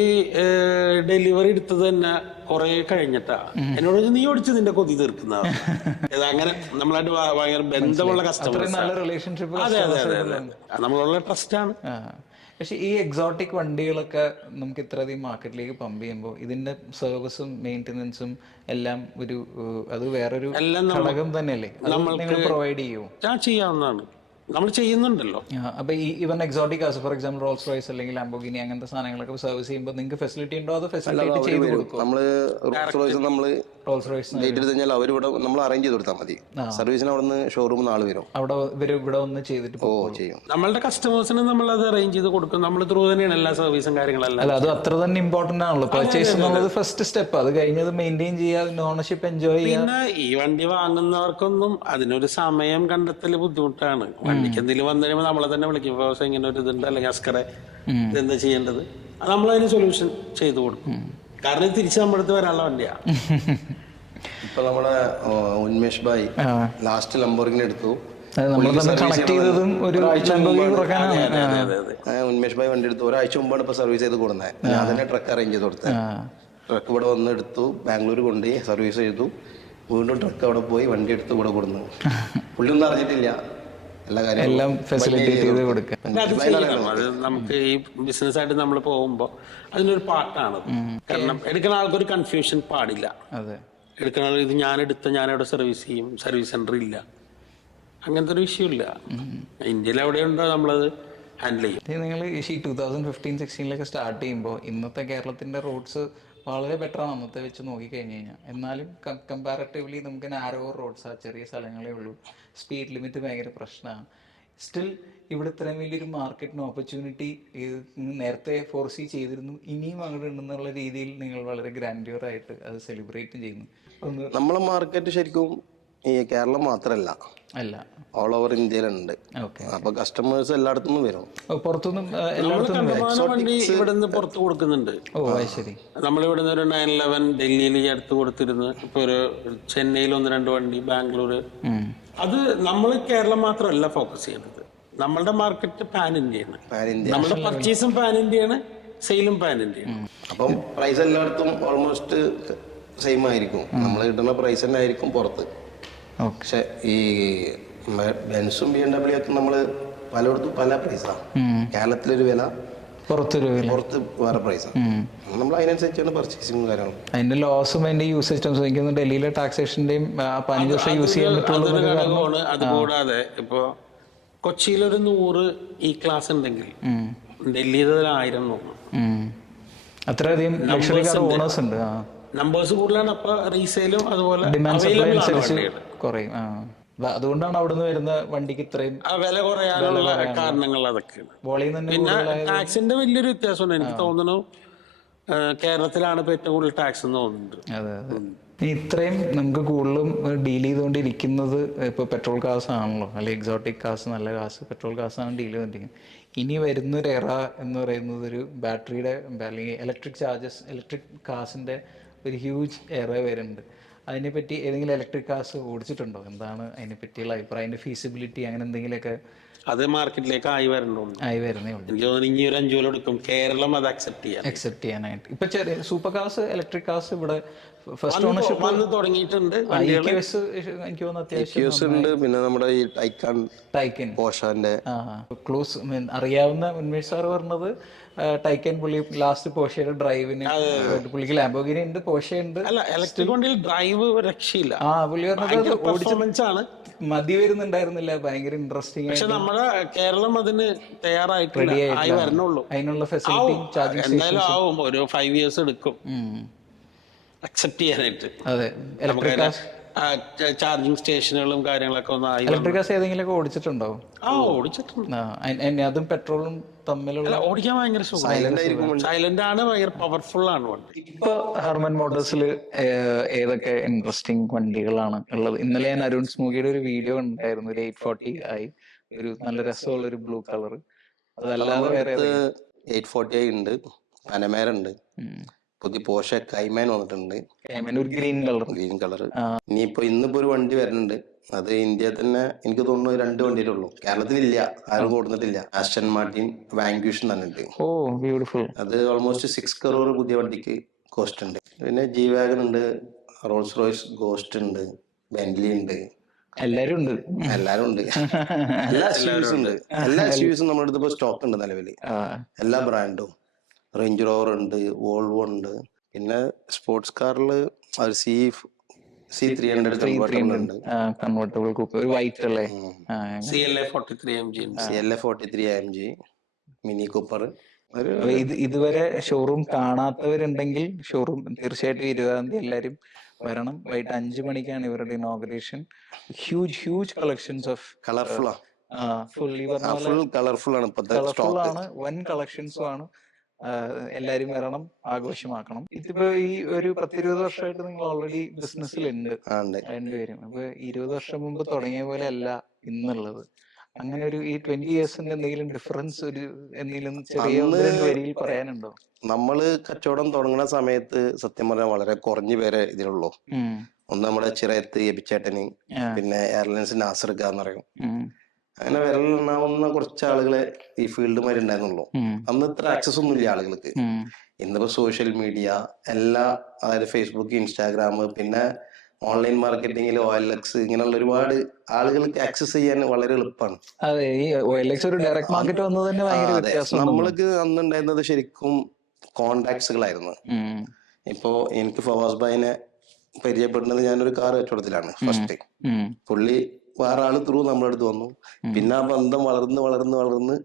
ഡെലിവറി എടുത്തത് തന്നെ കുറെ കഴിഞ്ഞിട്ടാ. എന്നോട് നീ ഓടിച്ച് നിന്റെ കൊതി തീർക്കുന്ന അങ്ങനെ നമ്മളായിട്ട് ഭയങ്കര ബന്ധമുള്ള റിലേഷൻഷിപ്പ് അതെ അതെ അതെ അതെ. നമ്മളുള്ള ട്രസ്റ്റ് ആണ്. പക്ഷെ ഈ എക്സോട്ടിക് വണ്ടികളൊക്കെ നമുക്ക് ഇത്രയധികം മാർക്കറ്റിലേക്ക് പമ്പ് ചെയ്യുമ്പോൾ ഇതിന്റെ സർവീസും മെയിന്റെനൻസും എല്ലാം ഒരു അത് വേറൊരു ഘടകം തന്നെയല്ലേ? നിങ്ങൾ പ്രൊവൈഡ് ചെയ്യുമോ ഞാൻ ചെയ്യാവുന്നതാണ്. നമ്മൾ ചെയ്യുന്നുണ്ടല്ലോ. അപ്പൊ ഈ ഇവൻ exotic cars for example Rolls Royce അല്ലെങ്കിൽ ലാംബോഗിനി അങ്ങനത്തെ സാധനങ്ങളൊക്കെ സർവീസ് ചെയ്യുമ്പോൾ നിങ്ങൾക്ക് ഫെസിലിറ്റി ഉണ്ടോ? അതോ ഫെസിലിറ്റി ചെയ്തു കൊടുക്കും നമ്മൾ റോൾസ് റോയ്സ് നമ്മൾ റോൾസ് റോയ്സ് എടുത്ത് കഴിഞ്ഞാൽ അവർ ഇവിടെ നമ്മൾ അറേഞ്ച് ചെയ്ത് കൊടുത്താൽ മതി. സർവീസിന് അവിടെ നിന്ന് ഷോറൂമിൽ ആൾ വരും. അവിടെ ഇവർ ഇവിടെ ഒന്ന് ചെയ്തിട്ട് ഓ ചെയ്യും. നമ്മളുടെ കസ്റ്റമേഴ്സിന് നമ്മൾ അത് അറേഞ്ച് ചെയ്ത് കൊടുക്കും. നമ്മൾ ത്രൂ തന്നെയാണ് എല്ലാ സർവീസും കാര്യങ്ങളെല്ലാം. അല്ല അത് അത്ര തന്നെ ഇമ്പോർട്ടന്റ് ആണല്ലോ. പർച്ചേസ് എന്നുള്ളത് ഫസ്റ്റ് സ്റ്റെപ്പ് അത് കഴിഞ്ഞത് മെയിന്റെയിൻ ചെയ്യുക ഓണർഷിപ്പ് എൻജോയ് ചെയ്യുക. പിന്നെ ഈ വണ്ടി വാങ്ങുന്നവർക്കൊന്നും അതിനൊരു സമയം കണ്ടെത്തൽ ബുദ്ധിമുട്ടാണ്. വണ്ടിക്ക് എന്തെങ്കിലും വന്നു കഴിയുമ്പോൾ നമ്മളെ തന്നെ വിളിക്കും. ഇപ്പൊ ഇങ്ങനെ ഒരു ഇതുണ്ട്. അല്ലെങ്കിൽ അസ്കറെ ഇതെന്താ ചെയ്യേണ്ടത്? അത് നമ്മളതിന് സൊല്യൂഷൻ ചെയ്തു കൊടുക്കും. കാരണം തിരിച്ചു നമ്മുടെ അടുത്ത് വരാനുള്ള വണ്ടിയാ. ഇപ്പൊ നമ്മുടെ ഉന്മേഷ് ഭായ് ലാസ്റ്റ് ലംബോർഗിന് എടുത്തു. ഉന്മേഷ് ഭായ് വണ്ടി എടുത്തു. ഒരാഴ്ച മുമ്പാണ് ഇപ്പൊ സർവീസ് ചെയ്ത് കൊടുത്തത്. ഞാൻ തന്നെ ട്രക്ക് അറേഞ്ച് ചെയ്ത് കൊടുത്തത്. ട്രക്ക് ഇവിടെ വന്ന് എടുത്തു. ബാംഗ്ലൂർ കൊണ്ടുപോയി സർവീസ് ചെയ്തു. വീണ്ടും ട്രക്ക് അവിടെ പോയി വണ്ടി എടുത്ത് ഇവിടെ കൊടുന്നു പുള്ളി ഒന്നും അറിഞ്ഞിട്ടില്ല. എല്ലാ ഫെസിലിറ്റേറ്റ് ചെയ്ത് കൊടുക്കുക. നമുക്ക് ഈ ബിസിനസ് ആയിട്ട് നമ്മൾ പോകുമ്പോൾ അതിനൊരു പാർട്ടാണ് കാരണം എടുക്കുന്ന ആൾക്കൊരു കൺഫ്യൂഷൻ പാടില്ല. അതെ. എടുക്കുന്ന ആൾ ഇത് ഞാൻ എടുത്ത ഞാൻ അവിടെ സർവീസ് ചെയ്യും സർവീസ് സെന്റർ ഇല്ല. അങ്ങനത്തെ ഒരു വിഷയമില്ല ഇല്ല. ഇന്ത്യയിൽ എവിടെയുണ്ടോ നമ്മളത് ഹാൻഡിൽ ചെയ്യും. നിങ്ങൾ ഈ ടൂ തൗസൻഡ് ഫിഫ്റ്റീൻ സിക്സ്റ്റീനിലൊക്കെ സ്റ്റാർട്ട് ചെയ്യുമ്പോൾ ഇന്നത്തെ കേരളത്തിന്റെ റോഡ്സ് വളരെ ബെറ്റർ ആണ് അന്നത്തെ വെച്ച് നോക്കി കഴിഞ്ഞ്. കഴിഞ്ഞാൽ എന്നാലും കമ്പാരറ്റീവ്ലി നമുക്ക് നാരോ റോഡ്സ് ആ ചെറിയ സ്ഥലങ്ങളേ ഉള്ളൂ. സ്പീഡ് ലിമിറ്റ് ഭയങ്കര പ്രശ്നമാണ് സ്റ്റിൽ ഇവിടെ ഇത്രയും വലിയൊരു മാർക്കറ്റിന് ഓപ്പർച്യൂണിറ്റി നേരത്തെ ഫോർസി ചെയ്തിരുന്നു. ഇനിയും അങ്ങോട്ട് ഉണ്ടെന്നുള്ള രീതിയിൽ നിങ്ങൾ വളരെ ഗ്രാൻഡിയർ ആയിട്ട് അത് സെലിബ്രേറ്റ് ചെയ്യുന്നു. നമ്മളെ മാർക്കറ്റ് ശരിക്കും ഈ കേരളം മാത്രമല്ല അല്ല. ഓൾ ഓവർ ഇന്ത്യയിലുണ്ട്. ഓക്കെ അപ്പൊ കസ്റ്റമേഴ്സ് എല്ലായിടത്തു നിന്നും വരും പുറത്തുനിന്നും ആ, നമ്മൾ വണ്ടി ഇവിടെ നിന്ന് പുറത്ത് കൊടുക്കുന്നുണ്ട്. ഓ ശരി നമ്മളിവിടെ നിന്ന് ഒരു നയൻ ലെവൻ ഡൽഹിയിൽ ഈ അടുത്ത് കൊടുത്തിരുന്നു ഇപ്പൊ ഒരു ചെന്നൈയിൽ ഒന്ന് രണ്ട് വണ്ടി ബാംഗ്ലൂര്. അത് നമ്മൾ കേരളം മാത്രമല്ല ഫോക്കസ് ചെയ്യുന്നത്. നമ്മളുടെ മാർക്കറ്റ് പാൻ ഇന്ത്യയാണ്. Pan India. നമ്മുടെ പർച്ചേസും പാൻ ഇന്ത്യയാണ് സെയിലും പാൻ ഇന്ത്യയാണ്. അപ്പം പ്രൈസ് എല്ലായിടത്തും ഓൾമോസ്റ്റ് സെയിം ആയിരിക്കും. നമ്മൾ കിട്ടുന്ന പ്രൈസ് തന്നെ ആയിരിക്കും പുറത്ത്. പക്ഷെ ഈ ബെൻസും ബി എം ഡബ്ല്യു ഒക്കെ നമ്മൾ പലയിടത്തും പല പ്രൈസാണ് കേരളത്തിലൊരു വില പുറത്തൊരു വില. പുറത്ത് വേറെ പ്രൈസാണ് നമ്മൾ അതിനനുസരിച്ചാണ് പർച്ചേസിംഗ് കാര്യങ്ങളും. അതിന്റെ ലോസും അതിന്റെ യൂസേജ് സിസ്റ്റംസ് എനിക്ക് ഡൽഹിയിലെ ടാക്സേഷന്റെയും പതിനഞ്ച് വർഷം യൂസ് ചെയ്യാൻ പറ്റുള്ളൂ അതുകൂടാതെ ഇപ്പോ കൊച്ചിയിലൊരു നൂറ് ഈ ക്ലാസ് ഉണ്ടെങ്കിൽ ഡൽഹിയിൽ ഒരു ആയിരം നോക്കണം അത്രയധികം ലക്ഷറി കാർ ഓണേഴ്സ് ഉണ്ട്. നമ്പേഴ്സ് കൂടുതലാണ്. അപ്പൊ റീസെയിലും അതുപോലെ ഡിമാൻഡ് സപ്ലൈ അവൈലബിൾ ആണ് അനുസരിച്ച് വണ്ടികൾ കുറയും. ആ. അത- അതുകൊണ്ടാണ് അവിടുന്ന് വരുന്ന വണ്ടിക്ക് ഇത്രയും വില കുറയാനുള്ള കാരണങ്ങൾ അതൊക്കെയാണ് പിന്നെ ടാക്സിന്റെ വലിയൊരു വ്യത്യാസമുണ്ട്. എനിക്ക് തോന്നുന്നു കേരളത്തിലാണ് ഇപ്പൊ ഏറ്റവും കൂടുതൽ ടാക്സ് എന്ന് തോന്നുന്നുണ്ട്. ഇത്രയും നമുക്ക് കൂടുതലും ഡീൽ ചെയ്തുകൊണ്ടിരിക്കുന്നത് ഇപ്പൊ പെട്രോൾ കാസ് ആണല്ലോ. അല്ലെങ്കിൽ എക്സോട്ടിക് കാസ് നല്ല കാസ് പെട്രോൾ കാസ് ആണ് ഡീൽ ചെയ്തുകൊണ്ടിരിക്കുന്നത്. ഇനി വരുന്നൊരു എറ എന്ന് പറയുന്നത് ഒരു ബാറ്ററിയുടെ അല്ലെങ്കിൽ ഇലക്ട്രിക് ചാർജസ് ഇലക്ട്രിക് കാസിന്റെ ഒരു ഹ്യൂജ് എറ വരുന്നുണ്ട്. അതിനെപ്പറ്റി ഏതെങ്കിലും ഇലക്ട്രിക് കാർസ് ഓടിച്ചിട്ടുണ്ടോ? എന്താണ് അതിനെ പറ്റിയുള്ള അഭിപ്രായം? അതിന്റെ ഫീസിബിലിറ്റി അങ്ങനെ എന്തെങ്കിലുമൊക്കെ അത് മാർക്കറ്റിലേക്ക് ആയി വരണോ ആയി വരുന്നേ ഉള്ളൂ. എനിക്ക് തോന്നുന്നു ഇനി ഒരു അഞ്ചു കൊല്ലം എടുക്കും. കേരളം അത് അക്സെപ്റ്റ് ചെയ്യാൻ. അക്സെപ്റ്റ് ചെയ്യാനായിട്ട്. ഇപ്പൊ ചെറിയ സൂപ്പർ കാർസ് ഇലക്ട്രിക് കാർസ് ഇവിടെ ഫസ്റ്റ് ഓണർഷിപ്പ് വന്ന് തുടങ്ങിയിട്ടുണ്ട് എനിക്ക് തോന്നുന്നു അത്യാവശ്യം ഉണ്ട് പിന്നെ നമ്മുടെ ഈ ടൈക്കാൻ ടൈക്കൻ പോഷാന്റെ ക്ലോസ് അറിയാവുന്ന ഉന്മേഷ് സാർ പറഞ്ഞത് ടൈക്കൻ പുള്ളി ലാസ്റ്റ് പോഷയുടെ ഡ്രൈവിന് പുള്ളിക്ക് ലാംബോഗിനി ഉണ്ട് പോഷയുണ്ട് ഉണ്ട്. അല്ല ഇലക്ട്രിക് വണ്ടിയിൽ ഡ്രൈവ് രക്ഷയില്ല. ആ പുള്ളി പറഞ്ഞത് ഓടിച്ചാണ് മതി വരുന്നുണ്ടായിരുന്നില്ല ഭയങ്കര ഇൻട്രസ്റ്റിംഗ് പക്ഷെ നമ്മുടെ കേരളം അതിന് തയ്യാറായിട്ടില്ല. ആയി വരണുള്ളൂ. അതിനുള്ള ഫെസിലിറ്റി ചാർജിങ് എന്തായാലും ആവും. ഒരു ഫൈവ് ഇയേഴ്സ് എടുക്കും. അക്സെപ്റ്റ് ചെയ്യാനായിട്ട്. അതെ ഇലക്ട്രിക് ചാർജിങ് സ്റ്റേഷനുകളും കാര്യങ്ങളൊക്കെ ഒന്ന് ഇലക്ട്രിക് ബസ് ഏതെങ്കിലുമൊക്കെ ഓടിച്ചിട്ടുണ്ടോ? ആ ഓടിച്ചിട്ടുണ്ട്. അതും പെട്രോളും തമ്മിലുള്ള ഓടിക്കാൻ ഭയങ്കര സൈലന്റ് ആണ് ഭയങ്കര പവർഫുൾ ആണ് വണ്ടി. ഇപ്പൊ ഹർമൻ മോട്ടോഴ്സിൽ ഏതൊക്കെ ഇൻട്രസ്റ്റിംഗ് വണ്ടികളാണ് ഉള്ളത്? ഇന്നലെ ഞാൻ അരുൺ സ്മൂഗിയുടെ ഒരു വീഡിയോ ഉണ്ടായിരുന്നു ഒരു എയ്റ്റ് ഫോർട്ടി ആയി. ഒരു നല്ല രസമുള്ള ഒരു ബ്ലൂ കളർ അതല്ലാതെ വേറെ എയ്റ്റ് ഫോർട്ടി ആയി ഉണ്ട്. പനമേര ഉണ്ട്. പുതിയ പോഷ കൈമാൻ വന്നിട്ടുണ്ട്. Green colour. Green colour. ഇനിയിപ്പോ ഇന്നിപ്പോ ഒരു വണ്ടി വരുന്നുണ്ട്. അത് ഇന്ത്യ തന്നെ എനിക്ക് തോന്നുന്നു രണ്ട് വണ്ടിയിലുള്ളൂ കേരളത്തിലില്ല ആരും കൊടുത്തിട്ടില്ല ആസ്റ്റൻ മാർട്ടിൻ വാങ്ക്യൂഷൻ തന്നിട്ട്. Oh beautiful. അത് ഓൾമോസ്റ്റ് സിക്സ് കറോർ പുതിയ വണ്ടിക്ക് കോസ്റ്റ് ഉണ്ട്. പിന്നെ ജി വാഗൺ ഉണ്ട് റോൾസ് റോയ്സ് ഗോസ്റ്റ് ഉണ്ട് ബെന്റ്ലി ഉണ്ട്. എല്ലാരും ഉണ്ട്. എല്ലാരും ഉണ്ട്. എല്ലാ ഷൂസും ഉണ്ട്. എല്ലാ ഷൂസും നമ്മുടെ അടുത്ത് ഇപ്പൊ സ്റ്റോക്ക് ഉണ്ട് നിലവിൽ എല്ലാ ബ്രാൻഡും റേഞ്ച് റോവർ ഉണ്ട് വോൾവോ ഉണ്ട്. പിന്നെ സ്പോർട്സ് കാറിൽ ഒരു C C three hundred convertible ഉണ്ട്. കൂപ്പ് ഒരു വൈറ്റ് അല്ലേ? C L A forty three M G C L A forty three M G Mini Cooper ഇത് ഇതുവരെ ഷോറൂം കാണാത്തവരുണ്ടെങ്കിൽ ഷോറൂം തീർച്ചയായിട്ടും ഇരുപതാം തീയതി എല്ലാരും വരണം. വൈകിട്ട് അഞ്ചു മണിക്കാണ് ഇവരുടെ inauguration huge huge collections of colourful full colourful ആണ് വൻ കളക്ഷൻസും ആണ്. എല്ലാരും വരണം ആഘോഷമാക്കണം. ഇതിപ്പോ ഈ ഒരു പത്തിരുപത് വർഷമായിട്ട് നിങ്ങൾ ഓൾറെഡി ബിസിനസ്സിലുണ്ട് രണ്ടുപേരും. അപ്പൊ ഇരുപത് വർഷം മുമ്പ് തുടങ്ങിയ പോലെ അല്ല ഇന്നുള്ളത്. അങ്ങനെ ഒരു ഈ ട്വന്റി ഇയേഴ്സിന്റെ എന്തെങ്കിലും ഡിഫറൻസ് ഒരു എന്തെങ്കിലും ചെറിയ വരിയിൽ പറയാനുണ്ടോ? നമ്മൾ കച്ചവടം തുടങ്ങുന്ന സമയത്ത് സത്യം പറഞ്ഞാൽ വളരെ കുറഞ്ഞു പേരെ ഇതിലുള്ളൂ. ഒന്ന് നമ്മുടെ ചിറയത്ത് എബിച്ചേട്ടന് പിന്നെ എയർലൈൻസ് നാസർക്ക എന്ന് പറയും. അങ്ങനെ വിരലിലുണ്ടാവുന്ന കുറച്ച് ആളുകളെ ഈ ഫീൽഡുമാരി ഉണ്ടായിരുന്നുള്ളൂ. അന്ന് ഇത്ര ആക്സസ് ഒന്നും ഇല്ല ആളുകൾക്ക്. ഇന്നിപ്പോ സോഷ്യൽ മീഡിയ എല്ലാ അതായത് ഫേസ്ബുക്ക് ഇൻസ്റ്റാഗ്രാം പിന്നെ ഓൺലൈൻ മാർക്കറ്റിംഗിൽ ഒ എൽ എക്സ് ഇങ്ങനെയുള്ള ഒരുപാട് ആളുകൾക്ക് ആക്സസ് ചെയ്യാൻ വളരെ എളുപ്പമാണ് അതെ ഈ OLX ഒരു ഡയറക്ട് മാർക്കറ്റ് വന്നത് തന്നെ ഭയങ്കര നമ്മൾക്ക് അന്ന് ഉണ്ടായിരുന്നത് ശരിക്കും കോണ്ടാക്ട്സുകളായിരുന്നു ഇപ്പോ എനിക്ക് ഫവാസ് ഭായിനെ പരിചയപ്പെടുന്നത് ഞാനൊരു കാർ കച്ചവടത്തിലാണ് ഫസ്റ്റ് പുള്ളി വേറെ ആൾ ത്രൂ നമ്മുടെ അടുത്ത് വന്നു പിന്നെ ആ ബന്ധം വളർന്ന് വളർന്ന് വളർന്ന്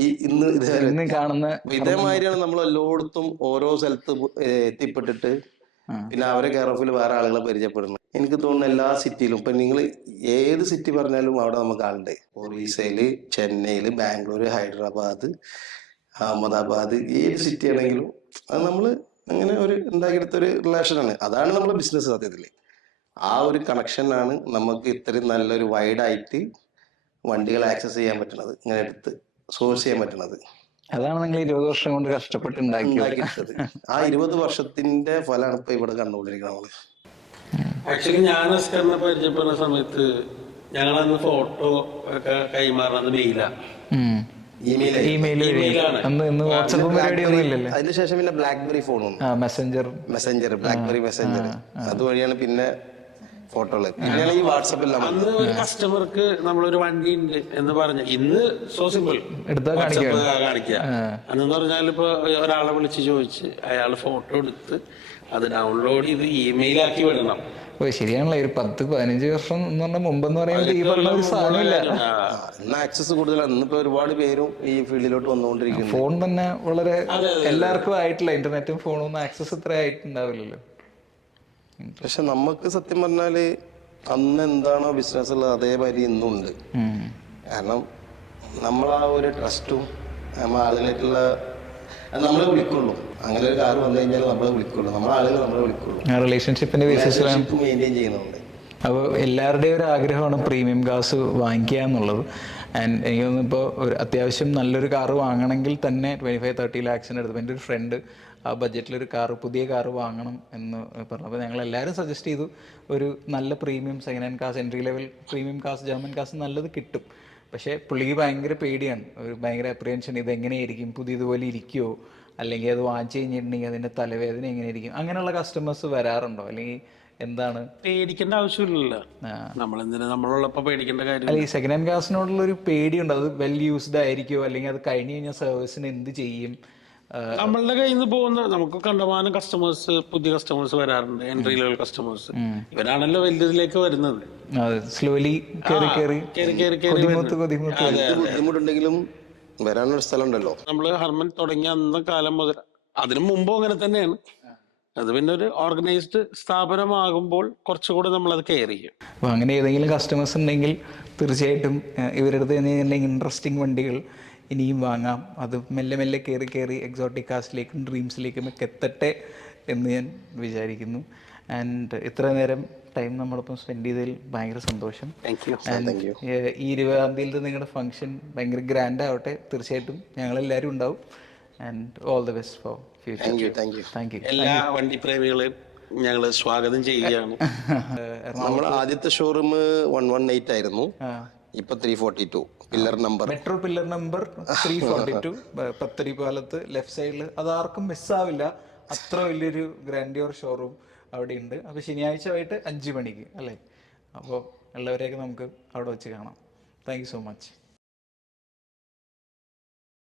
ഈ ഇന്ന് ഇതേ കാണുന്ന ഇതേ ഇതേമാതിരിയാണ് നമ്മൾ എല്ലായിടത്തും ഓരോ സ്ഥലത്ത് എത്തിപ്പെട്ടിട്ട്. പിന്നെ അവരെ കെയർ ഓഫിൽ വേറെ ആളുകളെ പരിചയപ്പെടുന്നു എനിക്ക് തോന്നുന്നു എല്ലാ സിറ്റിയിലും ഇപ്പൊ നിങ്ങൾ ഏത് സിറ്റി പറഞ്ഞാലും അവിടെ നമുക്ക് ആളുണ്ട്. ഒറീസയിൽ ചെന്നൈയിൽ ബാംഗ്ലൂർ ഹൈദരാബാദ് അഹമ്മദാബാദ് ഏത് സിറ്റി ആണെങ്കിലും അത് നമ്മൾ അങ്ങനെ ഒരു ഉണ്ടാക്കിയെടുത്ത ഒരു റിലേഷനാണ് അതാണ് നമ്മുടെ ബിസിനസ് സത്യത്തിൽ ആ ഒരു കണക്ഷനാണ് നമുക്ക് ഇത്രയും നല്ലൊരു വൈഡായിട്ട് വണ്ടികൾ ആക്സസ് ചെയ്യാൻ പറ്റുന്നത് ഇങ്ങനെ എടുത്ത് സോഴ്സ് ചെയ്യാൻ പറ്റുന്നത്. അതാണ് നിങ്ങൾ ഇരുപത് വർഷം കൊണ്ട് കഷ്ടപ്പെട്ട് ഉണ്ടാക്കിയത്. ആ ഇരുപത് വർഷത്തിന്റെ ഫലമാണ് ഇപ്പൊ ഇവിടെ കണ്ടുകൊണ്ടിരിക്കുന്നത് നമ്മൾ. ആക്ച്വലി ഞാൻ അസ്കറിനെ പരിചയപ്പെടുന്ന സമയത്ത് ഞങ്ങൾ അന്ന് ഫോട്ടോ ഒക്കെ കൈമാറുന്നത് മെയിലാണ് അതിനുശേഷം പിന്നെ ബ്ലാക്ക്ബെറി ഫോൺ ആ മെസ്സഞ്ചർ മെസ്സഞ്ചർ ബ്ലാക്ക്ബെറി മെസ്സഞ്ചർ അതുവഴിയാണ് പിന്നെ പിന്നെയാണ് ഈ വാട്സപ്പിൽ നമ്മൾ അന്ന് ഒരു കസ്റ്റമർക്ക് നമ്മളൊരു വണ്ടി ഉണ്ട് എന്ന് പറഞ്ഞ. ഇന്ന് സോ സിമ്പിൾ എടുത്താ കാണിക്കുക കാണിക്കുക അന്ന് പറഞ്ഞാൽ ഇപ്പൊ ഒരാളെ വിളിച്ച് ചോദിച്ച് അയാൾ ഫോട്ടോ എടുത്ത് അത് ഡൗൺലോഡ് ചെയ്ത് ഇമെയിൽ ആക്കി വിടണം. ഓ ശരിയാണല്ലോ. ഒരു പത്ത് പതിനഞ്ച് വർഷം എന്ന് പറഞ്ഞ മുമ്പെന്ന് പറയുന്നത് ഈ പറഞ്ഞ ഒരു സാധനമില്ല ആ. ആ, ഇന്ന് ആക്സസ് കൂടുതലാണ് ഇന്നിപ്പോ ഒരുപാട് പേരും ഈ ഫീൽഡിലോട്ട് വന്നുകൊണ്ടിരിക്കുന്നു. ഫോൺ തന്നെ വളരെ എല്ലാവർക്കും ആയിട്ടില്ല. ഇന്റർനെറ്റും ഫോണും ആക്സസ് ഇത്ര ആയിട്ടുണ്ടാവില്ലല്ലോ പക്ഷെ നമുക്ക് സത്യം പറഞ്ഞാൽ അന്ന് എന്താണോ ബിസിനസ് ഉള്ളത് അതേമാതിരി ഇന്നും ഉണ്ട് കാരണം നമ്മൾ ആ ഒരു ട്രസ്റ്റും നമ്മൾ ആളുകളായിട്ടുള്ള നമ്മളെ വിളിക്കുള്ളൂ. അങ്ങനെ ഒരു കാർ വന്നു കഴിഞ്ഞാൽ നമ്മളെ വിളിക്കുള്ളൂ. നമ്മളെ ആളുകൾ നമ്മളെ വിളിക്കുള്ളൂ. റിലേഷൻഷിപ്പിന്റെ ബേസിസിലാണ് മെയിന്റെയിൻ ചെയ്യുന്നുണ്ട്. അപ്പോൾ എല്ലാവരുടെയും ഒരു ആഗ്രഹമാണ് പ്രീമിയം ഗ്യാസ് വാങ്ങിക്കുക എന്നുള്ളത്. ആൻഡ് എനിക്ക് തോന്നുന്നു ഇപ്പോൾ ഒരു അത്യാവശ്യം നല്ലൊരു കാറ് വാങ്ങണമെങ്കിൽ തന്നെ ട്വന്റി ഫൈവ് തേർട്ടി ലാക്സിന്റെ അടുത്ത്. എന്റെ ഒരു ഫ്രണ്ട് ആ ബഡ്ജറ്റിലൊരു കാറ് പുതിയ കാറ് വാങ്ങണം എന്ന് പറഞ്ഞു. അപ്പോൾ ഞങ്ങൾ എല്ലാവരും സജസ്റ്റ് ചെയ്തു ഒരു നല്ല premium second hand cars entry level premium cars German cars നല്ലത് കിട്ടും. പക്ഷേ പുള്ളിക്ക് ഭയങ്കര പേടിയാണ്. ഒരു ഭയങ്കര അപ്രിയൻഷൻ ഇത് എങ്ങനെയായിരിക്കും പുതിയതുപോലെ ഇരിക്കുമോ അല്ലെങ്കിൽ അത് വാങ്ങിച്ചു കഴിഞ്ഞിട്ടുണ്ടെങ്കിൽ അതിന്റെ തലവേദന എങ്ങനെയായിരിക്കും? അങ്ങനെയുള്ള കസ്റ്റമേഴ്സ് വരാറുണ്ടോ? അല്ലെങ്കിൽ എന്താണ്? പേടിക്കേണ്ട ആവശ്യമില്ലല്ലോ. നമ്മളെന്തിനാ നമ്മളുള്ളപ്പോ പേടിക്കേണ്ട കാര്യം? അല്ല ഈ സെക്കൻഡ് ഹാൻഡ് കാസിനോടുള്ള ഒരു പേടിയുണ്ട്. അത് വെൽ യൂസ്ഡ് ആയിരിക്കുമോ അല്ലെങ്കിൽ അത് കഴിഞ്ഞ് കഴിഞ്ഞാൽ സർവീസിന് എന്ത് ചെയ്യും? നമ്മളുടെ കയ്യിൽ നിന്ന് പോകുന്ന നമുക്ക് കണ്ടമാനം കസ്റ്റമേഴ്സ് പുതിയ കസ്റ്റമേഴ്സ് വരാറുണ്ട് എൻട്രി ലെവൽ കസ്റ്റമേഴ്സ് ഇവരാണല്ലോ വലിയതിലേക്ക് വരുന്നത്. അത് സ്ലോലി ബുദ്ധിമുട്ടുണ്ടെങ്കിലും വരാനൊരു സ്ഥലം ഉണ്ടല്ലോ നമ്മൾ ഹർമൻ തുടങ്ങിയ അന്ന കാലം മുതൽ അതിനു മുമ്പും അങ്ങനെ തന്നെയാണ്. അത് പിന്നെ ഒരു ഓർഗനൈസ്ഡ് സ്ഥാപനമാകുമ്പോൾ കുറച്ചുകൂടെ നമ്മൾ അത് കെയർ ചെയ്യും. അപ്പോൾ അങ്ങനെ ഏതെങ്കിലും കസ്റ്റമേഴ്സ് ഉണ്ടെങ്കിൽ തീർച്ചയായിട്ടും ഇവരുടെ ഇൻട്രസ്റ്റിംഗ് വണ്ടികൾ ഇനിയും വാങ്ങാം. അത് മെല്ലെ മെല്ലെ കയറി കയറി എക്സോട്ടിക് കാസ്റ്റിലേക്കും ഡ്രീംസിലേക്കും ഒക്കെ എത്തട്ടെ എന്ന് ഞാൻ വിചാരിക്കുന്നു. ആൻഡ് ഇത്ര നേരം ടൈം നമ്മളൊപ്പം സ്പെൻഡ് ചെയ്തതിൽ ഭയങ്കര സന്തോഷം. ഏഹ്, ഈ ഇരുപതാം തീയതി നിങ്ങളുടെ ഫംഗ്ഷൻ ഭയങ്കര ഗ്രാൻഡ് ആവട്ടെ. തീർച്ചയായിട്ടും ഞങ്ങളെല്ലാവരും ഉണ്ടാവും. And all the best for future thank you thank you thank you എല്ലാ വണ്ടി പ്രേമികളെയും ഞങ്ങൾ സ്വാഗതം ചെയ്യുകയാണ്. നമ്മൾ ആദ്യത്തെ ഷോറൂം വൺ വൺ എയ്റ്റ് ആയിരുന്നു. ഇപ്പൊ three forty two pillar number metro pillar number three forty two pathiri പാലത്ത് ലെഫ്റ്റ് സൈഡിൽ അത് ആർക്കും മിസ്സാവില്ല അത്ര വലിയൊരു ഗ്രാൻഡിയോർ ഷോറൂം അവിടെ ഉണ്ട് അപ്പോൾ ശനിയാഴ്ച വൈകിട്ട് അഞ്ച് മണിക്ക് അല്ലേ? അപ്പോൾ ഉള്ളവരെയൊക്കെ നമുക്ക് അവിടെ വെച്ച് കാണാം. Thank so much